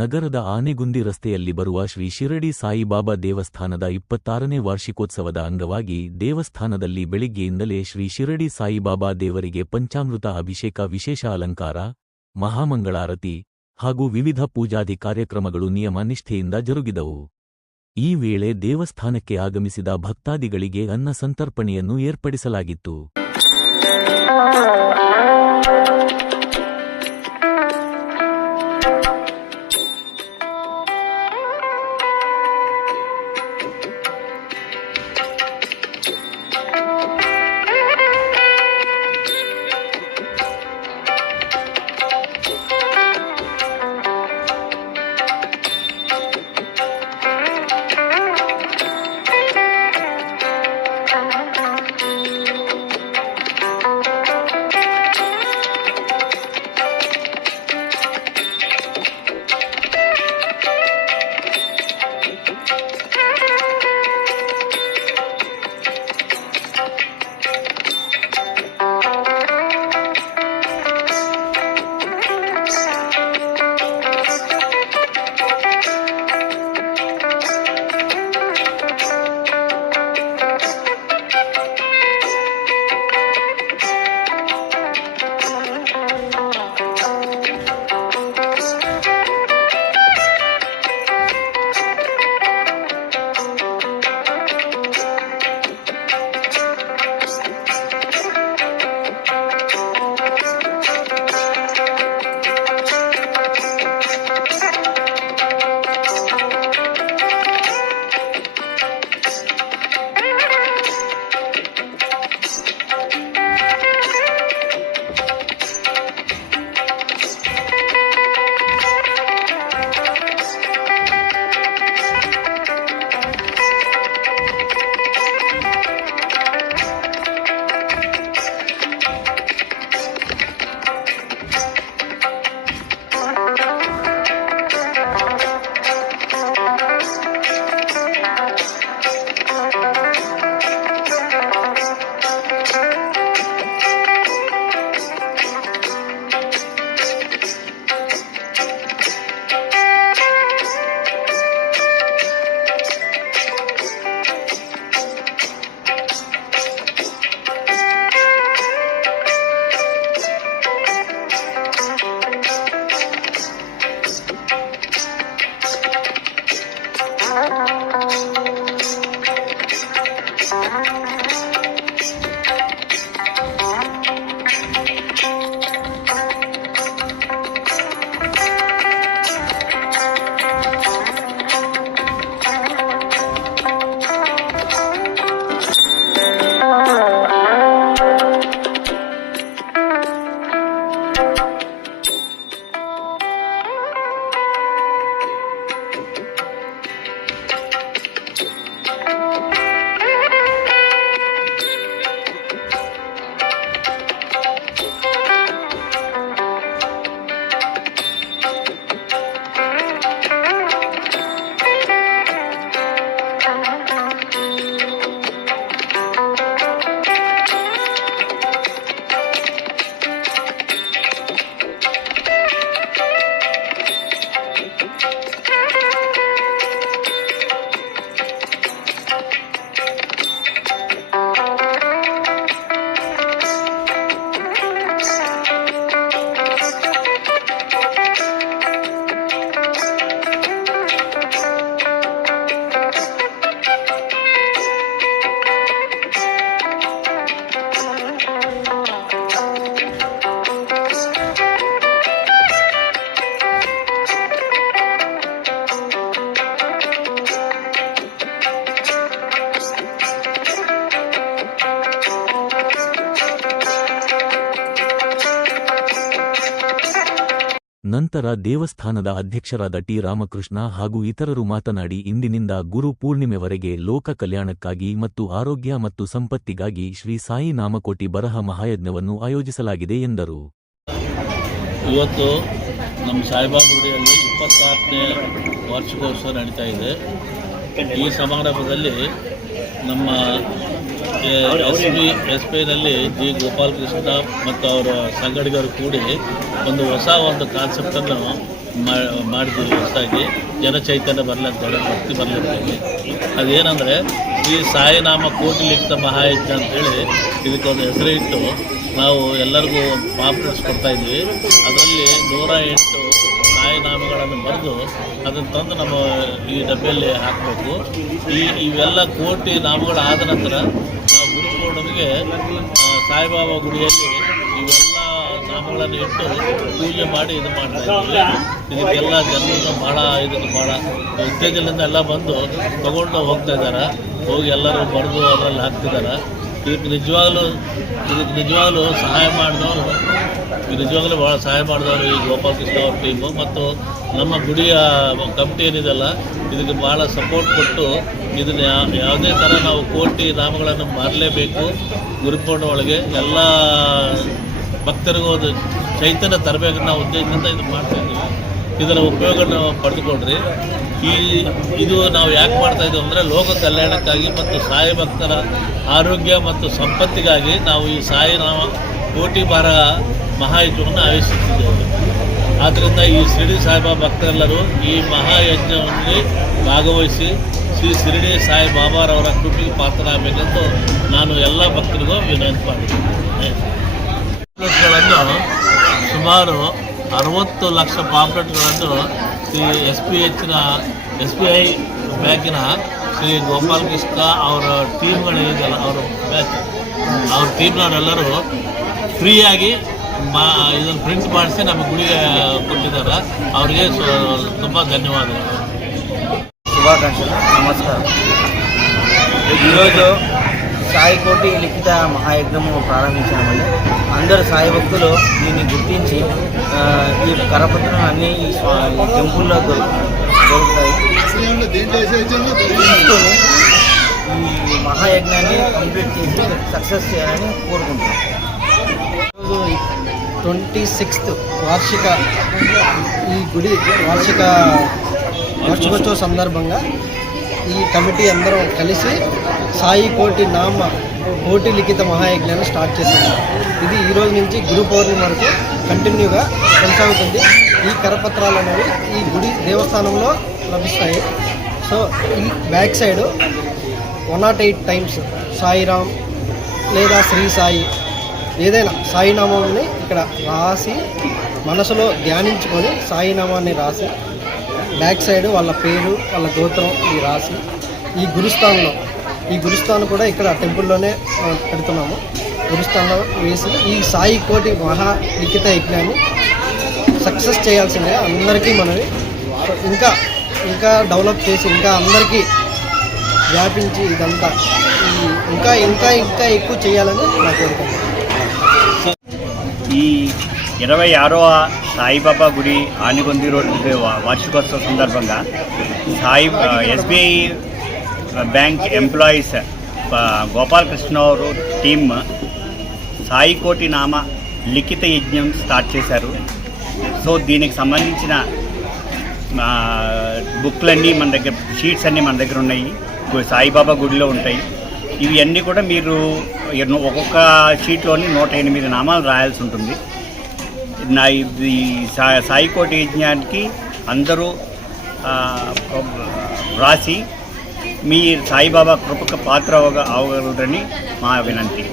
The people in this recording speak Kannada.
ನಗರದ ಆನೆಗುಂದಿ ರಸ್ತೆಯಲ್ಲಿ ಬರುವ ಶ್ರೀ ಶಿರಡಿ ಸಾಯಿಬಾಬಾ ದೇವಸ್ಥಾನದ 26ನೇ ವಾರ್ಷಿಕೋತ್ಸವದ ಅಂಗವಾಗಿ ದೇವಸ್ಥಾನದಲ್ಲಿ ಬೆಳಿಗ್ಗೆಯಿಂದಲೇ ಶ್ರೀ ಶಿರಡಿ ಸಾಯಿಬಾಬಾ ದೇವರಿಗೆ ಪಂಚಾಮೃತ ಅಭಿಷೇಕ, ವಿಶೇಷ ಅಲಂಕಾರ, ಮಹಾಮಂಗಳಾರತಿ ಹಾಗೂ ವಿವಿಧ ಪೂಜಾದಿ ಕಾರ್ಯಕ್ರಮಗಳು ನಿಯಮ ನಿಷ್ಠೆಯಿಂದ ಜರುಗಿದವು. ಈ ವೇಳೆ ದೇವಸ್ಥಾನಕ್ಕೆ ಆಗಮಿಸಿದ ಭಕ್ತಾದಿಗಳಿಗೆ ಅನ್ನ ಸಂತರ್ಪಣೆಯನ್ನು ಏರ್ಪಡಿಸಲಾಗಿತ್ತು. ನಂತರ ದೇವಸ್ಥಾನದ ಅಧ್ಯಕ್ಷರಾದ ಟಿ. ರಾಮಕೃಷ್ಣ ಹಾಗೂ ಇತರರು ಮಾತನಾಡಿ, ಇಂದಿನಿಂದ ಗುರು ಪೂರ್ಣಿಮೆವರೆಗೆ ಲೋಕ ಕಲ್ಯಾಣಕ್ಕಾಗಿ ಮತ್ತು ಆರೋಗ್ಯ ಮತ್ತು ಸಂಪತ್ತಿಗಾಗಿ ಶ್ರೀ ಸಾಯಿ ನಾಮಕೋಟಿ ಬರಹ ಮಹಾಯಜ್ಞವನ್ನು ಆಯೋಜಿಸಲಾಗಿದೆ ಎಂದರು. ಇವತ್ತು ನಮ್ಮ ಸಾಯಿಬಾಬಾ ಗುಡಿಯಲ್ಲಿ 26ನೇ ವಾರ್ಷಿಕೋತ್ಸವ ನಡೀತಾ ಇದೆ. ಈ ಸಮಾರಂಭದಲ್ಲಿ ನಮ್ಮ ಎಸ್ ಪಿನಲ್ಲಿ ಜಿ ಗೋಪಾಲಕೃಷ್ಣ ಮತ್ತು ಅವರ ಸಂಘಟಕರು ಕೂಡಿ ಒಂದು ಕಾನ್ಸೆಪ್ಟನ್ನು ಮಾಡಿದ್ದೀವಿ ಹೊಸದಾಗಿ ಜನ ಚೈತನ್ಯ ಬರಲಿ ಅಂತೇಳಿ ಭಕ್ತಿ ಬರಲಿ ಅಂತೇಳಿ. ಅದೇನೆಂದರೆ ಈ ಸಾಯಿನಾಮ ಕೋಟಿ ಲಿಖಿತ ಮಹಾಯಜ್ಞ ಅಂತೇಳಿ ಇದಕ್ಕೊಂದು ಹೆಸರು ಇಟ್ಟು ನಾವು ಎಲ್ಲರಿಗೂ ಪಾಂಪ್ಲೆಟ್ಸ್ ಕೊಡ್ತಾಯಿದ್ವಿ. ಅದರಲ್ಲಿ 108 ಸಾಯಿನಾಮಗಳನ್ನು ಬರೆದು ಅದನ್ನು ತಂದು ನಮ್ಮ ಈ ಡಬ್ಬಿಯಲ್ಲಿ ಹಾಕಬೇಕು. ಇವೆಲ್ಲ ಕೋಟಿ ನಾಮಗಳಾದ ನಂತರ ನಾವು ಗುರುಪೂರ್ಣಿಮೆಗೆ ಸಾಯಿಬಾಬಾ ಗುಡಿಯಲ್ಲಿ ಇವೆಲ್ಲ ನಾಮಗಳನ್ನು ಇಟ್ಟು ಪೂಜೆ ಮಾಡಿ ಇದು ಮಾಡ್ತಾಯಿದ್ದೀವಿ. ಇದಕ್ಕೆಲ್ಲ ಜನರು ಇದಕ್ಕೆ ಭಾಳ ಉತ್ತೇಜನದಿಂದ ಎಲ್ಲ ಬಂದು ತಗೊಂಡು ಹೋಗ್ತಾ ಇದ್ದಾರೆ. ಹೋಗಿ ಎಲ್ಲರೂ ಬರೆದು ಅದರಲ್ಲಿ ಹಾಕ್ತಿದ್ದಾರೆ. ಇದಕ್ಕೆ ನಿಜವಾಗಲೂ ಸಹಾಯ ಮಾಡಿದವರು ಭಾಳ ಸಹಾಯ ಮಾಡಿದವರು ಈ ಗೋಪಾಲಕೃಷ್ಣ ಅವ್ರ ಟೀಮು ಮತ್ತು ನಮ್ಮ ಗುಡಿಯ ಕಮಿಟಿ ಏನಿದೆಲ್ಲ ಇದಕ್ಕೆ ಭಾಳ ಸಪೋರ್ಟ್ ಕೊಟ್ಟು ಇದನ್ನು ಯಾವುದೇ ಥರ ನಾವು ಕೋಟಿ ನಾಮಗಳನ್ನು ಮಾರಲೇಬೇಕು. ಗುರುಪೂರ್ಣಿಮೆ ಒಳಗೆ ಎಲ್ಲ ಭಕ್ತರಿಗೂ ಒಂದು ಚೈತನ್ಯ ತರಬೇಕು ನಾವು ಉದ್ದೇಶದಿಂದ ಇದು ಮಾಡ್ತಾಯಿದ್ದೀವಿ. ಇದರ ಉಪಯೋಗನ ಪಡೆದುಕೊಂಡ್ರಿ. ಇದು ನಾವು ಯಾಕೆ ಮಾಡ್ತಾಯಿದ್ದೀವಿ ಅಂದರೆ ಲೋಕ ಕಲ್ಯಾಣಕ್ಕಾಗಿ ಮತ್ತು ಸಾಯಿ ಭಕ್ತರ ಆರೋಗ್ಯ ಮತ್ತು ಸಂಪತ್ತಿಗಾಗಿ ನಾವು ಈ ಸಾಯಿನಾಮ ಕೋಟಿ ಬಾರ ಮಹಾಯಜ್ಞವನ್ನು ಆಯೋಜಿಸುತ್ತಿದ್ದೇವೆ. ಆದ್ದರಿಂದ ಈ ಶಿರಡಿ ಸಾಯಿಬಾಬಾ ಭಕ್ತರೆಲ್ಲರೂ ಈ ಮಹಾಯಜ್ಞದಲ್ಲಿ ಭಾಗವಹಿಸಿ ಶ್ರೀ ಶಿರಡಿ ಸಾಯಿ ಬಾಬಾರವರ ಕೃಪೆಗೆ ಪಾತ್ರರಾಗಬೇಕೆಂದು ನಾನು ಎಲ್ಲ ಭಕ್ತರಿಗೂ ವಿನಂತಿ ಮಾಡಿದ್ದೇನೆ. ಪಾಂಪ್ಲೆಟ್ಗಳನ್ನು ಸುಮಾರು 60 ಲಕ್ಷ ಪಾಂಪ್ಲೆಟ್ಗಳನ್ನು ಶ್ರೀ SBI ಬ್ಯಾಂಕಿನ ಶ್ರೀ ಗೋಪಾಲಕೃಷ್ಣ ಅವರ ಟೀಮ್ಗಳಿದೆಯಲ್ಲ ಅವ್ರ ಟೀಮ್ನವರೆಲ್ಲರೂ ಫ್ರೀಯಾಗಿ ಇದನ್ನು ಪ್ರಿಂಟ್ ಮಾಡಿಸಿ ನಮ್ಮ ಗುಡಿಗೆ ಕೊಟ್ಟಿದ್ದಾರೆ. ಅವರಿಗೆ ತುಂಬ ధన్యవాదాలు. శుభాకాంక్షలు. నమస్కారం. ఈరోజు సాయి కోటి లిఖిత మహాయజ్ఞము ప్రారంభించామండి. అందరు సాయి భక్తులు దీన్ని గుర్తించి ఈ కరపత్రం అన్నీ ఈ టెంపుల్లో దొరుకుతాయి. ఈ మహాయజ్ఞాన్ని కంప్లీట్ చేసి సక్సెస్ చేయాలని కోరుకుంటున్నాం. 26th వార్షిక ఈ గుడి వార్షికోత్సవ సందర్భంగా ఈ కమిటీ అందరూ కలిసి సాయి కోటి లిఖిత మహాయజ్ఞాన్ని స్టార్ట్ చేశారు. ఇది ఈ రోజు నుంచి గురు పౌర్ణమి వరకు కంటిన్యూగా కొనసాగుతుంది. ఈ కరపత్రాలు అనేవి ఈ గుడి దేవస్థానంలో లభిస్తాయి. సో ఈ బ్యాక్ సైడ్ 108 టైమ్స్ సాయిరామ్ లేదా శ్రీ సాయి ఏదైనా సాయినామాన్ని ఇక్కడ రాసి మనసులో ధ్యానించుకొని సాయినామాన్ని రాసి బ్యాక్ సైడ్ వాళ్ళ పేరు వాళ్ళ గోత్రం ఇది రాసి ఈ గురుస్థానం కూడా ఇక్కడ టెంపుల్లోనే పెడుతున్నాము. గురుస్థానంలో వేసి ఈ సాయి కోటి మహా లిఖిత యజ్ఞాన్ని సక్సెస్ చేయాల్సిందే అందరికీ మనవి. ఇంకా డెవలప్ చేసి ఇంకా అందరికీ వ్యాపించి ఇదంతా ఇంకా ఎక్కువ చేయాలని నా కోరిక. ఈ 26వ సాయిబాబా గుడి ఆనిగొంది రోడ్డు వార్షికోత్సవ సందర్భంగా SBI bank employees Gopalakrishna team Sai కోటి నామ లిఖిత యజ్ఞం స్టార్ట్ చేశారు. సో దీనికి సంబంధించిన బుక్లన్నీ మన దగ్గర, షీట్స్ అన్నీ మన దగ్గర ఉన్నాయి. సాయిబాబా గుడిలో ఉంటాయి. ఇవి అన్నీ కూడా మీరు ఒక్కొక్క షీట్లోని 108 నామాలు రాయాల్సి ఉంటుంది. ఈ సాయి కోటి యజ్ఞానికి అందరూ రాసి మీ సాయిబాబా కృపకు పాత్ర అవగలరని మా వినంతి.